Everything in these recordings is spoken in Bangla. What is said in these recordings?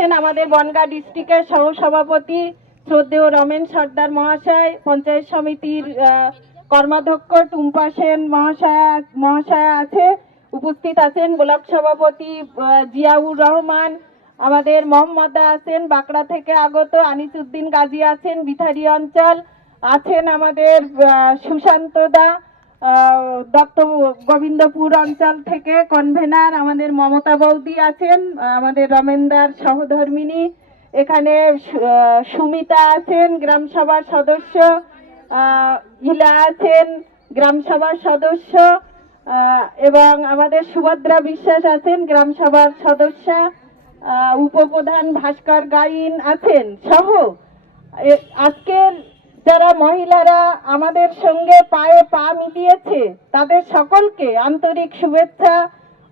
আছেন আমাদের বনগাঁ ডিস্ট্রিক্টের সহসভাপতি শ্রদ্ধেয় রমেন সর্দার মহাশয়, পঞ্চায়েত সমিতির কর্মাধ্যক্ষ টুম্পা সেন মহাশয়া আছে, উপস্থিত আছেন ব্লক সভাপতি জিয়াউর রহমান, আমাদের মোহাম্মদা আছেন বাঁকড়া থেকে আগত, আনিসুদ্দিন গাজী আছেন বিথারি অঞ্চল আছেন, আমাদের সুশান্ত দা দত্ত গোবিন্দপুর অঞ্চল থেকে কনভেনার, আমাদের মমতা বৌদি আছেন, আমাদের রমেনদার সহধর্মিনী, এখানে সুমিতা আছেন গ্রাম সভার সদস্য, ইলা আছেন গ্রাম সভার সদস্য, এবং আমাদের সুভদ্রা বিশ্বাস আছেন গ্রাম সভার সদস্য, উপপ্রধান ভাস্কর গাইন আছেন সহ আজকের যারা মহিলারা আমাদের সঙ্গে পায়ে পা মিলিয়েছে তাদের সকলকে আন্তরিক শুভেচ্ছা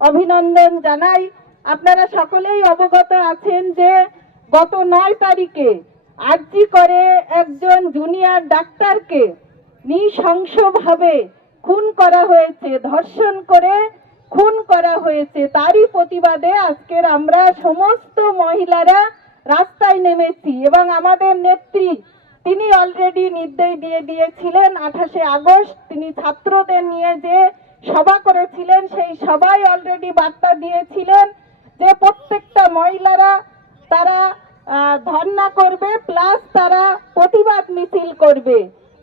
অভিনন্দন জানাই। আপনারা সকলেই অবগত আছেন যে গত 9 তারিখে আরজি করে একজন জুনিয়র ডাক্তারকে নৃশংসভাবে খুন করা হয়েছে, ধর্ষণ করে খুন করা হয়েছে। তারই প্রতিবাদে আজকের আমরা সমস্ত মহিলারা রাস্তায় নেমেছি এবং আমাদের নেত্রী তিনি অলরেডি নির্দেশ দিয়ে দিয়েছিলেন 28শে আগস্ট তিনি ছাত্রদের নিয়ে যে সভা করেছিলেন সেই সভায় অলরেডি বার্তা দিয়েছিলেন যে প্রত্যেকটা মহিলারা তারা ধর্ণা করবে প্লাস তারা প্রতিবাদ মিছিল করবে।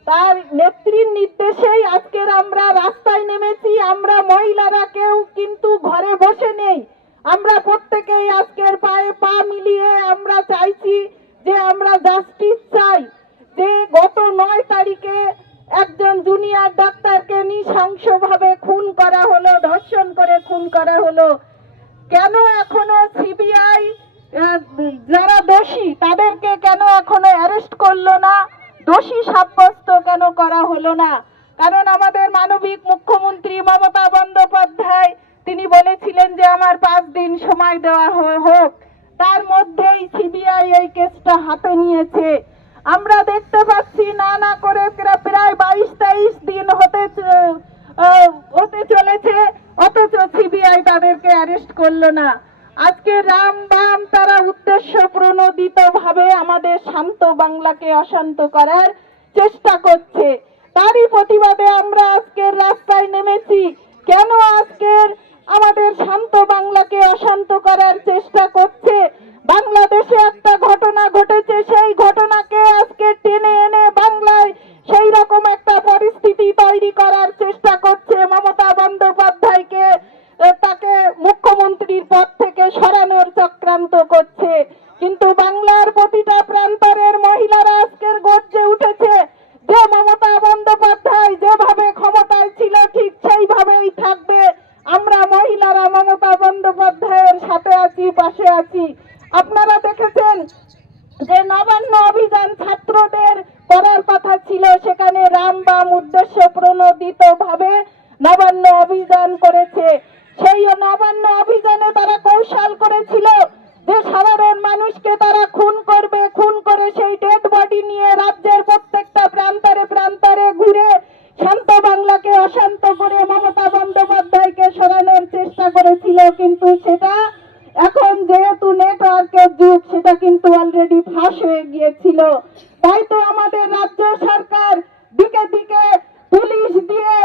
তার নেত্রীর নির্দেশেই আজকের আমরা রাস্তায় নেমেছি। আমরা মহিলারা কেউ কিন্তু ঘরে বসে নেই, আমরা প্রত্যেকেই আজকের পায়ে পা মিলিয়ে আমরা চাইছি যে আমরা জাস্টিস চাই। যে গত 9 তারিখে একজন জুনিয়র ডাক্তারকে নৃশংসভাবে খুন করা হলো, ধর্ষণ করে খুন করা হলো, কেন এখনো সিবিআই যারা দোষী তাদেরকে কেন এখনো অ্যারেস্ট করলো না, দোষী সাব্যস্ত কেন করা হলো না? কারণ আমাদের মানবিক মুখ্যমন্ত্রী মমতা বন্দ্যোপাধ্যায় তিনি বলেছিলেন যে আমার 5 দিন সময় দেওয়া হোক, তার মধ্যেই সিবিআই এই কেসটা হাতে নিয়েছে। আমরা দেখতে পাচ্ছি না করে প্রায় 22-23 দিন হতে চলেছে, অথচ সিবিআই তাদেরকে অ্যারেস্ট করলো না। আজকে রাম বাম তারা উদ্দেশ্য প্রণোদিত ভাবে আমাদের শান্ত বাংলাকে অশান্ত করার চেষ্টা করছে। তারই প্রতিবাদে আমরা আজকের রাস্তায় নেমেছি। কেন আজকের আমাদের শান্ত বাংলাকে অশান্ত করার চেষ্টা করছে? বাংলাদেশে একটা ঘটনা ঘটেছে, সেই ঘটনাকে আজকে টেনে এনে বাংলায় সেই রকম একটা পরিস্থিতি তৈরি করার চেষ্টা করছে। মমতা বন্দ্যোপাধ্যায়কে তাকে মুখ্যমন্ত্রীর পদ থেকে সরানোর চক্রান্ত করছে। কিন্তু বাংলার প্রতিটা প্রান্তরের মহিলারা আজকের গর্জে উঠেছে যে মমতা বন্দ্যোপাধ্যায় যেভাবে ক্ষমতায় ছিল ঠিক সেইভাবেই থাকবে। আমরা মহিলারা মমতা বন্দ্যোপাধ্যায়ের সাথে আছি, পাশে আছি। আপনারা দেখেছেন যে নবান্ন অভিযান ছাত্রদের করার কথা ছিল, সেখানে রাম বাম উদ্দেশ্য প্রণোদিত ভাবে নবান্ন অভিযান করেছে। সেই নবান্ন অভিযানে তারা কৌশল করেছিল যে সাধারণ মানুষকে তারা খুন করবে, খুন করে সেই ডেড বডি নিয়ে রাজ্যের প্রত্যেকটা প্রান্তরে ঘুরে শান্ত বাংলাকে অশান্ত করে মমতা বন্দ্যোপাধ্যায়কে সরানোর চেষ্টা করেছিল। কিন্তু সেটা এখন যেহেতু নেটওয়ার্কের যুগ, সেটা কিন্তু অলরেডি ফাঁস হয়ে গিয়েছিল। তাই তো আমাদের রাজ্য সরকার দিকে দিকে পুলিশ দিয়ে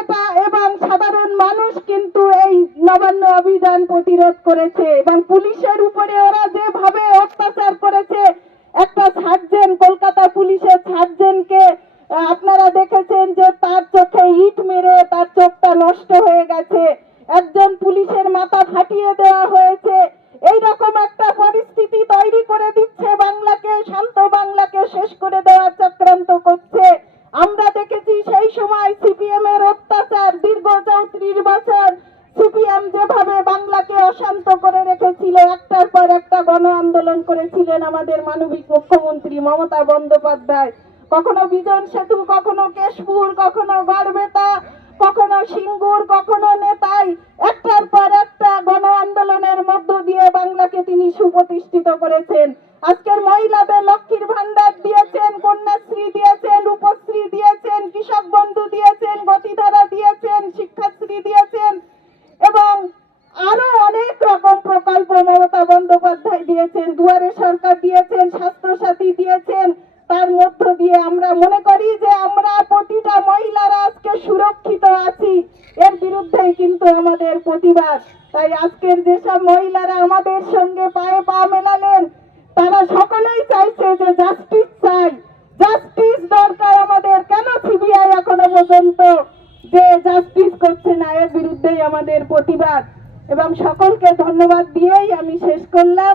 এটা এবং সাধারণ মানুষ কিন্তু এই নবান্ন অভিযান প্রতিরোধ করেছে এবং পুলিশের উপরে ওরা যেভাবে অত্যাচার করেছে, একটা সার্জেন্ট কলকাতা পুলিশের সার্জেন্টকে আপনারা দেখেছেন যে তার চোখে ইট মেরে তার চোখটা নষ্ট হয়ে গেছে, একজন পুলিশের মাথা ফাটিয়ে দেওয়া হয়েছে। এইরকম একটা পরিস্থিতি তৈরি করে দিচ্ছে, বাংলাকে শান্ত বাংলাকে শেষ করে দেওয়ার চক্রান্ত করছে। আমরা দেখেছি সেই সময় সিপিএম এর অত্যাচার, দীর্ঘ 34 বছর সিপিএম যেভাবে বাংলাকে অশান্ত করে রেখেছিল, একটার পর একটা গণ আন্দোলন করেছিলেন আমাদের মানবিক মুখ্যমন্ত্রী মমতা বন্দ্যোপাধ্যায়। কখনো বিজন সেতু, কখনো কেশপুর, কখনো গড়বেতা, কখনো সিঙ্গুর, কখনো নেতাই, একটার পর একটা গণ আন্দোলনের মধ্য দিয়ে বাংলাকে তিনি সুপ্রতিষ্ঠিত করেছেন। আজকের মহিলাদের লক্ষ্মীর ভান্ডার দিয়েছেন, কন্যাশ্রী দিয়েছেন, রূপশ্রী দিয়েছেন, কৃষক বন্ধু দিয়েছেন, গতিধারা দিয়েছেন, শিক্ষাশ্রী দিয়েছেন এবং আরো অনেক রকম প্রকল্প প্রকল্প মমতা বন্দ্যোপাধ্যায় দিয়েছেন, দুয়ারে সরকার দিয়েছেন, স্বাস্থ্যসাথী দিয়েছেন, তার মধ্য দিয়ে আমরা মনে করি যে আমরা প্রতিটা মহিলারা আজকে সুরক্ষিত আছি। এর বিরুদ্ধেই কিন্তু আমাদের প্রতিবাদ। তাই আজকের যেসব মহিলারা আমাদের সঙ্গে পায়ে পা মেলালেন, তারা সকলেই চাইছে যে জাস্টিস চাই, জাস্টিস দরকার আমাদের। কেন সিবিআই এখনো পর্যন্ত যে জাস্টিস করছে না, এর বিরুদ্ধেই আমাদের প্রতিবাদ। এবং সকলকে ধন্যবাদ দিয়েই আমি শেষ করলাম।